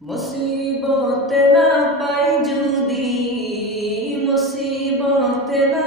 মুসিবত না পাই যদি মুসিবত না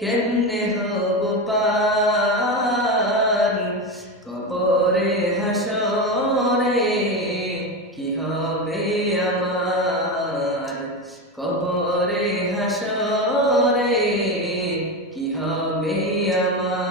কেমনে হব পার? কবরে হাসরে কি হবে আমার? কবরে হাসরে কি হবে আমার?